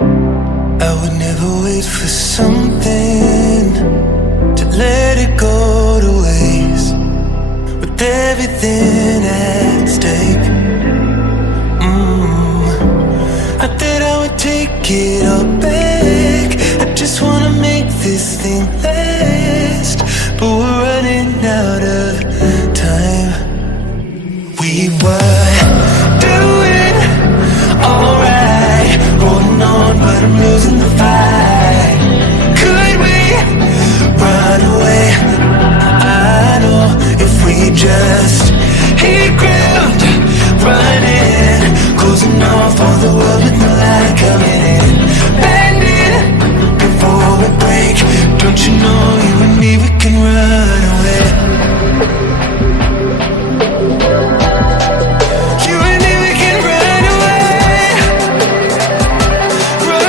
I would never wait for something to let it go to waste, with everything at stake. Not that I would take it all back, I just wanna make this thing last. But we're running out of time. We were